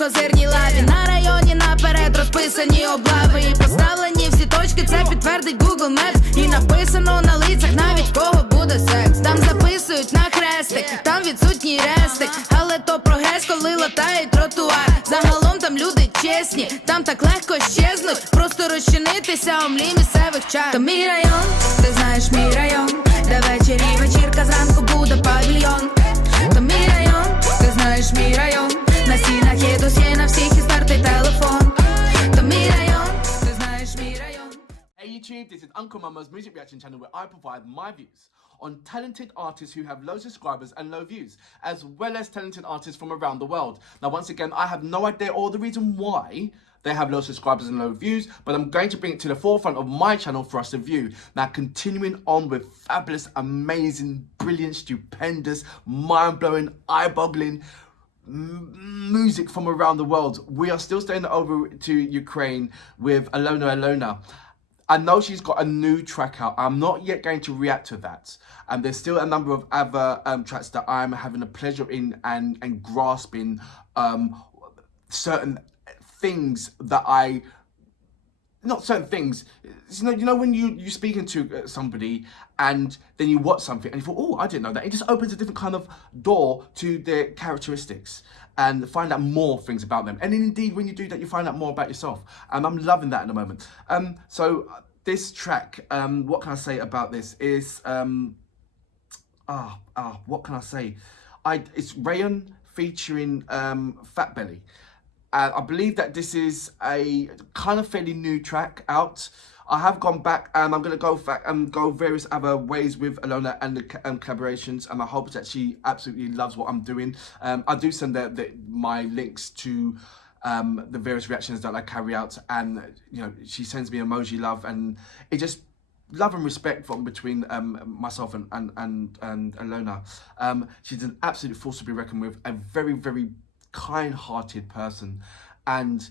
козирній лаві. На районі наперед розписані облави і поставлені всі точки, це підтвердить Google Maps. І написано на лицях навіть кого буде секс. Там записують на хрестик, там відсутній рестик, але то прогрес, коли латають тротуар. Загалом там люди чесні, там так легко щезнуть, просто розчинитися у млі місцевих чар. То мій район, ти знаєш мій район, де ввечері вечірка, зранку буде павільйон. То мій район, ти знаєш мій район, на стінах є досьє на всіх і стартий телефон. То мій район, ти знаєш мій район. Hey YouTube, this is Uncle Mama's music reaction channel where I provide my views on talented artists who have low subscribers and low views, as well as talented artists from around the world. Now once again, I have no idea or the reason why they have low subscribers and low views, but I'm going to bring it to the forefront of my channel for us to view. Now continuing on with fabulous, amazing, brilliant, stupendous, mind-blowing, eye-boggling music from around the world. We are still staying over to Ukraine with Alyona. I know she's got a new track out. I'm not yet going to react to that. And there's still a number of other tracks that I'm having a pleasure in and grasping certain things that not certain things. You know when you're speaking to somebody and then you watch something and you thought, oh, I didn't know that. It just opens a different kind of door to their characteristics and find out more things about them. And then indeed, when you do that, you find out more about yourself. And I'm loving that at the moment. So this track, what can I say about this is, what can I say? It's Rayon featuring Fatbelly. I believe that this is a kind of fairly new track out. I have gone back and I'm going to go back and go various other ways with Alyona and the collaborations, and I hope that she absolutely loves what I'm doing. I do send my links to the various reactions that I carry out, and you know, she sends me emoji love, and it just love and respect from between myself and Alyona. She's an absolute force to be reckoned with, a very, very kind-hearted person, and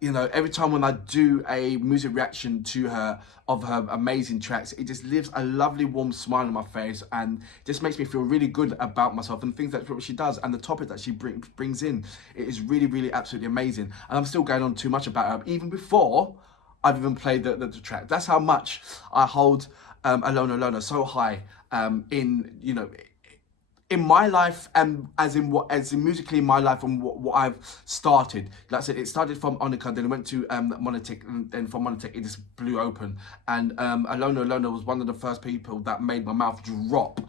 you know, every time when I do a music reaction to her of her amazing tracks, it just leaves a lovely warm smile on my face and just makes me feel really good about myself and things that she does, and the topic that she brings in, it is really, really absolutely amazing. And I'm still going on too much about her even before I've even played the track. That's how much I hold Alyona so high in, you know, in my life, and as in musically in my life, and what I've started. Like I said, it started from Onika, then it went to Monotic, and then from Monotic it just blew open. And Alyona was one of the first people that made my mouth drop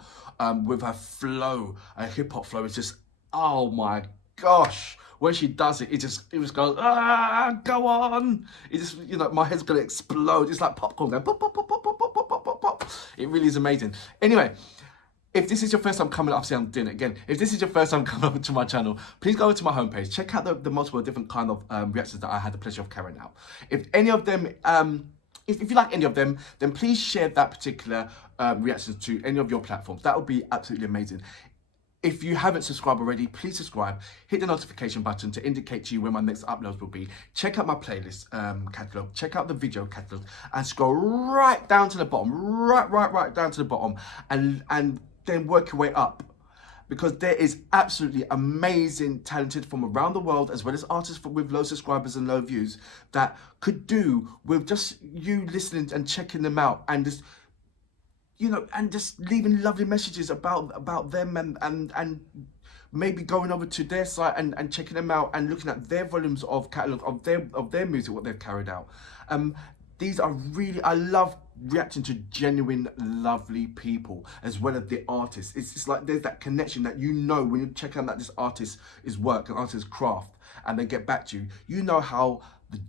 with her flow, her hip hop flow. It's just, oh my gosh. When she does it, it just goes, go on. It just, you know, my head's gonna explode. It's like popcorn going pop, pop, pop, pop, pop, pop, pop, pop, pop. It really is amazing. Anyway, if this is your first time coming up, see I'm doing it again. If this is your first time coming up to my channel, please go over to my homepage. Check out the multiple different kind of reactions that I had the pleasure of carrying out. If any of them, if you like any of them, then please share that particular reactions to any of your platforms. That would be absolutely amazing. If you haven't subscribed already, please subscribe. Hit the notification button to indicate to you when my next uploads will be. Check out my playlist catalogue. Check out the video catalogue and scroll right down to the bottom, right down to the bottom, and then work your way up, because there is absolutely amazing, talented from around the world, as well as artists with low subscribers and low views, that could do with just you listening and checking them out, and just, you know, and just leaving lovely messages about them, and maybe going over to their site and checking them out and looking at their volumes of catalogue of their music, what they've carried out. These are really, I love reacting to genuine, lovely people as well as the artists. It's just like there's that connection that, you know, when you check out that this artist's work and artist's craft, and they get back to you, you know how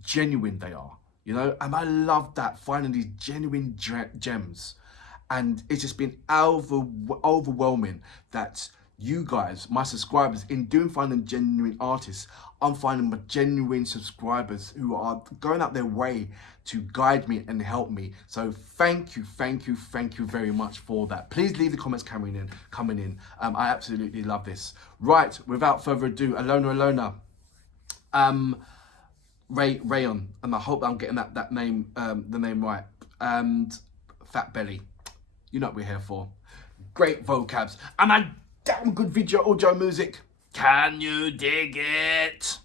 genuine they are, you know. And I love that, finding these genuine gems, and it's just been overwhelming that you guys, my subscribers, in doing finding genuine artists, I'm finding my genuine subscribers who are going out their way to guide me and help me. So thank you very much for that. Please leave the comments coming in. I absolutely love this. Right, without further ado, Alyona, Rayon, and I hope I'm getting that name, the name right, and Fatbelly. You know what we're here for. Great vocabs and a damn good video audio music. Can you dig it?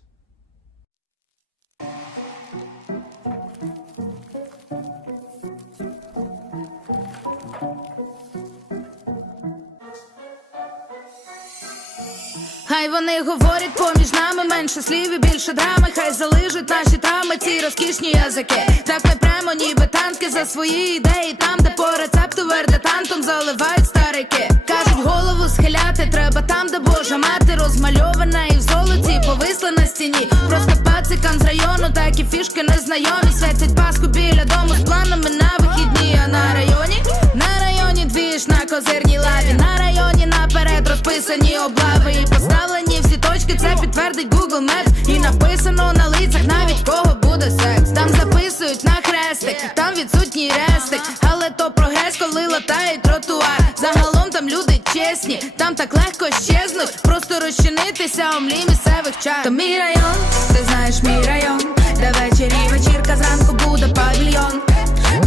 Хай вони говорять поміж нами, менше слів і більше драми. Хай залижуть наші травми, ці розкішні язики. Так ми прямо ніби танки за свої ідеї. Там, де по рецепту вердетантом заливають старики. Кажуть, голову схиляти треба там, де Божа мати розмальована і в золоті повисла на стіні. Просто пацикам з району такі фішки незнайомі. Святять Пасху біля дому з планами на вихідні. А на районі двіж на козирній лаві. На районі наперед розписані облави і поставлені всі точки, це підтвердить Google Maps. І написано на лицях навіть кого буде секс. Там записують на хрестик, там відсутній рестик. Але то прогрес, коли латають тротуар. Загалом там люди чесні, там так легко щезнуть. Просто розчинитися у млі місцевих чар. То мій район, ти знаєш мій район, де ввечері вечірка, зранку буде павільйон.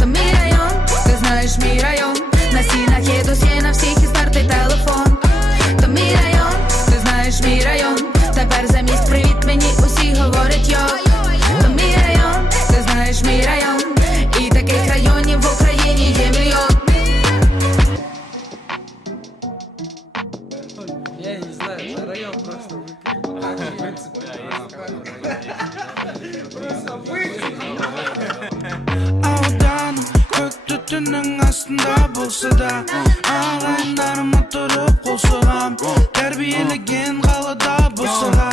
То мій район, ти знаєш мій район, на стінах є досі на всіх і стартий телефон. То мій район, ти знаєш мій район, тепер замість привіт мені усі говорять йо. То мій район, ти знаєш мій район, і таких районів в Україні є мільйон. Я не знаю, район просто ауданым көкті түннің астында болса да ағайындарым отырып қол соғам тәрбиелеген қалада босаға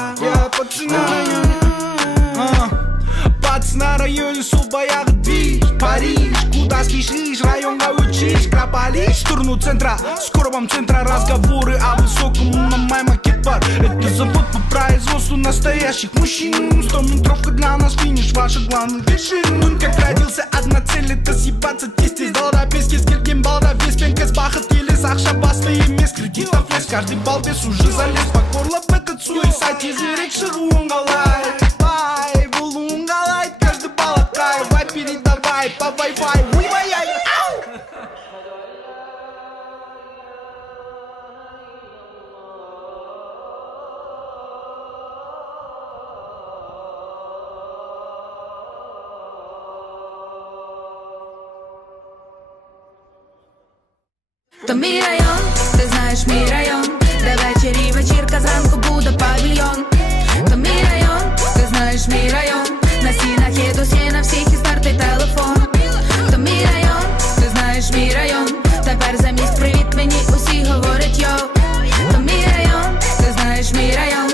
Пац на районе сол баяғы движ Париж, куда спешишь, районға учишь Кропалишь, в сторону центра Скоро вам центра разговоры о высоком на май макет бар Это завод по производству настоящих мужчин 100-метровка для нас финиш, ваша главная вершина Как родился, одна цель это съебаться тесте Балда без кез келген балда без пенкес бақыт елес Ақша басты емес кредитов лес Каждый балбес уже залез по горло в этот суицид Тезірек шығуын қалай Бай, болуын қалай Каждый балақай Вай передавай по вай-фай Уй-вай-ай То мій район, ти знаєш мій район, де ввечері вечірка, зранку буде павільйон. То мій район, ти знаєш мій район, на стінах є досі на всіх і стартий телефон. То мій район, ти знаєш мій район, тепер замість привіт мені усі говорять йо. То мій район, ти знаєш мій район,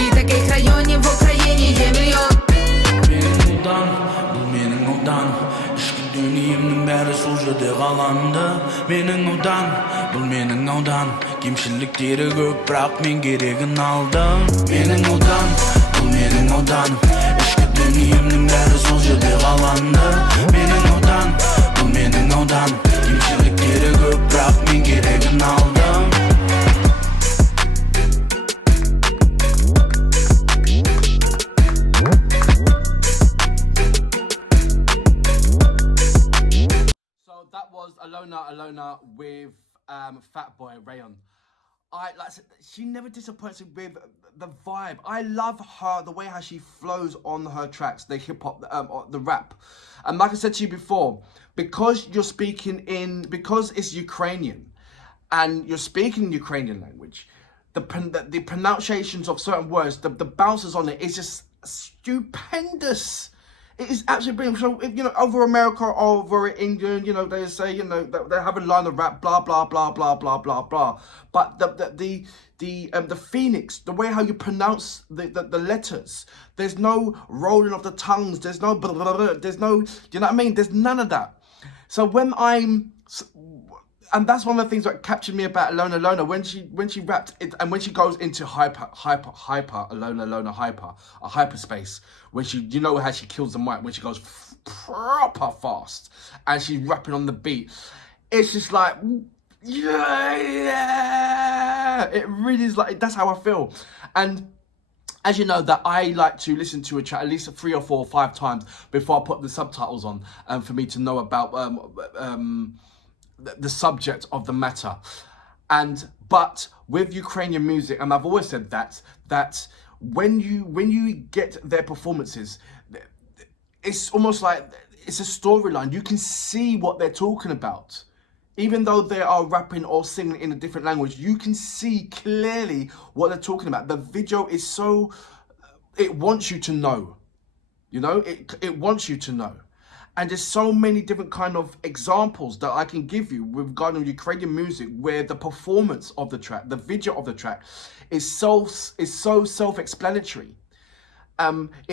і таких районів в Україні є мільйон. Менің аудан, бұл менің аудан Ішкі дүниемнің бәрі сол жерде қаланды Менің аудан, бұл менің аудан Кемшіліктері көп, бірақ мен керегін алдым Менің аудан, бұл менің аудан Ішкі дүниемнің бәрі сол жерде қаланды Менің аудан, бұл менің аудан Кемшіліктері көп, бірақ мен керегін алдым So that was Alyona with Fatboy Rayon. Like I said, she never disappoints me with the vibe. I love her, the way how she flows on her tracks, the hip hop, the rap. And like I said to you before, because because it's Ukrainian, and you're speaking Ukrainian language, the pronunciations of certain words, the bounces on it is just stupendous. It is absolutely brilliant. So, if, over America, over England, they say, they have a line of rap, blah blah blah blah blah blah blah. But the Phoenix, the way how you pronounce the letters, there's no rolling of the tongues. There's no blah, blah, blah, there's no, you know what I mean? There's none of that. So and that's one of the things that captured me about Alyona when she rapped it, and when she goes into hyper Alyona hyper, a hyperspace, when she, how she kills the mic when she goes proper fast and she's rapping on the beat. It's just like, yeah, it really is like, that's how I feel. And as you know, that I like to listen to a track at least 3 or 4 or 5 times before I put the subtitles on, for me to know about the subject of the matter. But with Ukrainian music, and I've always said that when you get their performances, it's almost like it's a storyline. You can see what they're talking about. Even though they are rapping or singing in a different language, you can see clearly what they're talking about. The video is so, it wants you to know, you know, it wants you to know. And there's so many different kind of examples that I can give you regarding Ukrainian music where the performance of the track, the video of the track is so self-explanatory.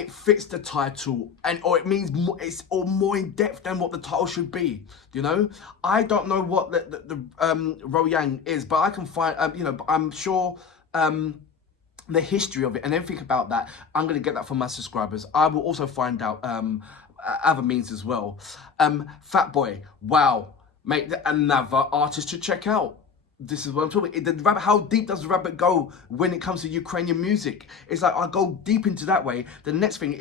It fits the title, or it means more, it's more in depth than what the title should be. You know, I don't know what the Rayon is, but I can find. You know, I'm sure the history of it and everything about that. I'm gonna get that from my subscribers. I will also find out other means as well. Fatboy, wow, mate, another artist to check out. This is what I'm talking about. The rabbit, how deep does the rabbit go when it comes to Ukrainian music? It's like I go deep into that way. The next thing,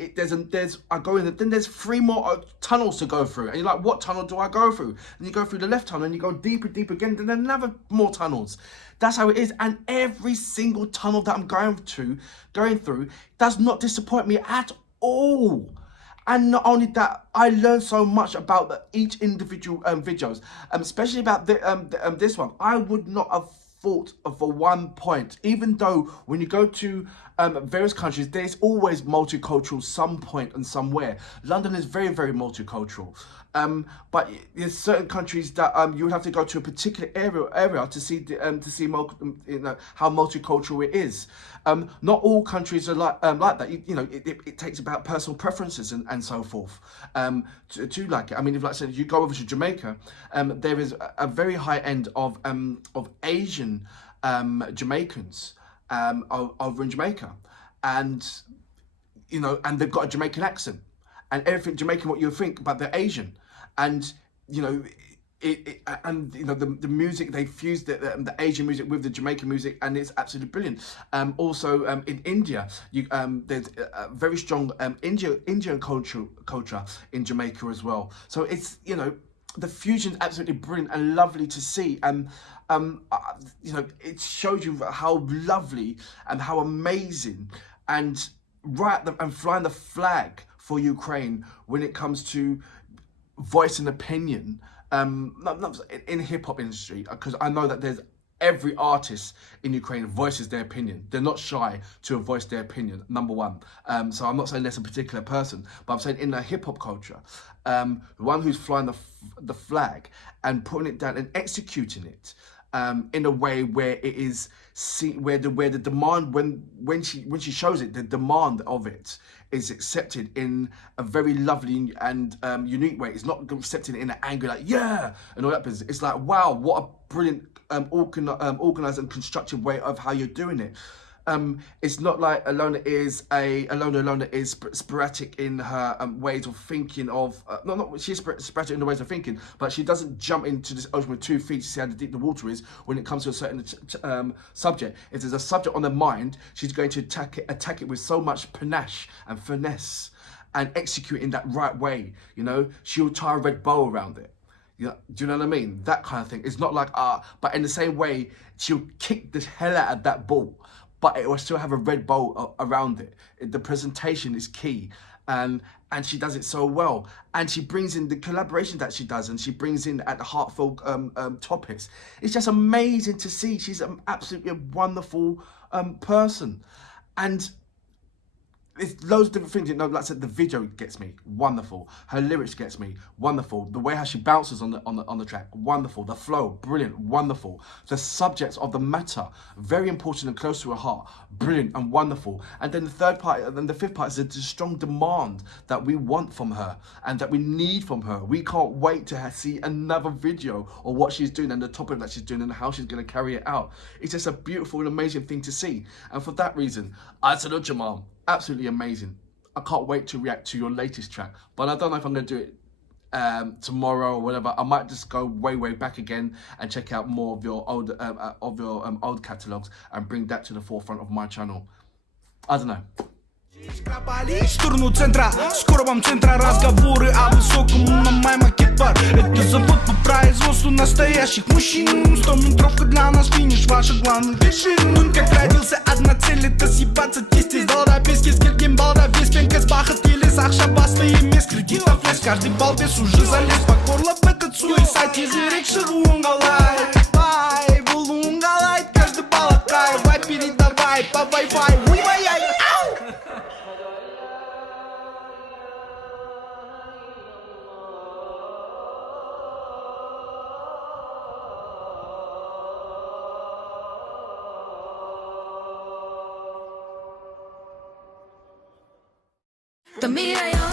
I go in. Then there's 3 more tunnels to go through, and you're like, what tunnel do I go through? And you go through the left tunnel, and you go deeper, deeper again. Then another more tunnels. That's how it is. And every single tunnel that I'm going through, does not disappoint me at all. And not only that, I learned so much about each individual videos, especially about this one. I would not have thought of for one point, even though when you go to various countries, there's always multicultural some point and somewhere. London is very, very multicultural. But there's certain countries that you would have to go to a particular area to see how multicultural it is. Not all countries are like that. You know, it takes about personal preferences and so forth to like it. I mean, if like I said, you go over to Jamaica, there is a very high end of Asian Jamaicans over in Jamaica, and you know, and they've got a Jamaican accent and everything Jamaican what you think, but they're Asian. And you know, and you know the music, they fused the Asian music with the Jamaican music, and it's absolutely brilliant. Also in India, there's a very strong Indian culture in Jamaica as well. So it's, you know, the fusion is absolutely brilliant and lovely to see. You know, it shows you how lovely and how amazing and and flying the flag for Ukraine when it comes to voicing opinion not in hip-hop industry, because I know that there's every artist in Ukraine voices their opinion. They're not shy to voice their opinion, number one. So I'm not saying that's a particular person, but I'm saying in the hip-hop culture, the one who's flying the flag and putting it down and executing it in a way where it is where the demand, when she shows it, the demand of it is accepted in a very lovely and unique way. It's not accepted in an angry like yeah and all that business. It's like, wow, what a brilliant organized and constructive way of how you're doing it. It's not like Alyona is sporadic in her ways of thinking of she's sporadic in the ways of thinking, but she doesn't jump into this ocean with 2 feet to see how deep the water is when it comes to a certain subject. If there's a subject on the mind, she's going to attack it with so much panache and finesse and execute in that right way. You know, she'll tie a red bow around it. Yeah, do you know what I mean? That kind of thing. It's not like but in the same way, she'll kick the hell out of that ball, but it will still have a red bow around it. The presentation is key, and she does it so well. And she brings in the collaboration that she does, and she brings in at the heartfelt topics. It's just amazing to see. She's an absolutely wonderful person, and there's loads of different things. You know, like I said, the video gets me, wonderful. Her lyrics gets me, wonderful. The way how she bounces on the track, wonderful. The flow, brilliant, wonderful. The subjects of the matter, very important and close to her heart, brilliant and wonderful. And then the third part, and then the fifth part is the strong demand that we want from her and that we need from her. We can't wait to see another video or what she's doing and the topic that she's doing and how she's going to carry it out. It's just a beautiful and amazing thing to see. And for that reason, I salute your mom. Absolutely amazing. I can't wait to react to your latest track, but I don't know if I'm going to do it tomorrow or whatever. I might just go way back again and check out more of your old catalogs and bring that to the forefront of my channel. I don't know. В сторону центра, скоро вам центра разговоры о высоком, на май макет бар. Это завод по производству настоящих мужчин. 100 метровка для нас финиш, ваша главная вершина. Как родился, одна цель это съебаться тесте. Балда без кез келген балда без пен кез бақыт елес ақша басты емес кредит. Каждый балбес уже залез по горло в этот суицид. Язырек ширунгалайт, вай, вулунгалайт. Каждый балакай, вай, передавай по вай-вай. Уй-вай-яй, ау! То мій район,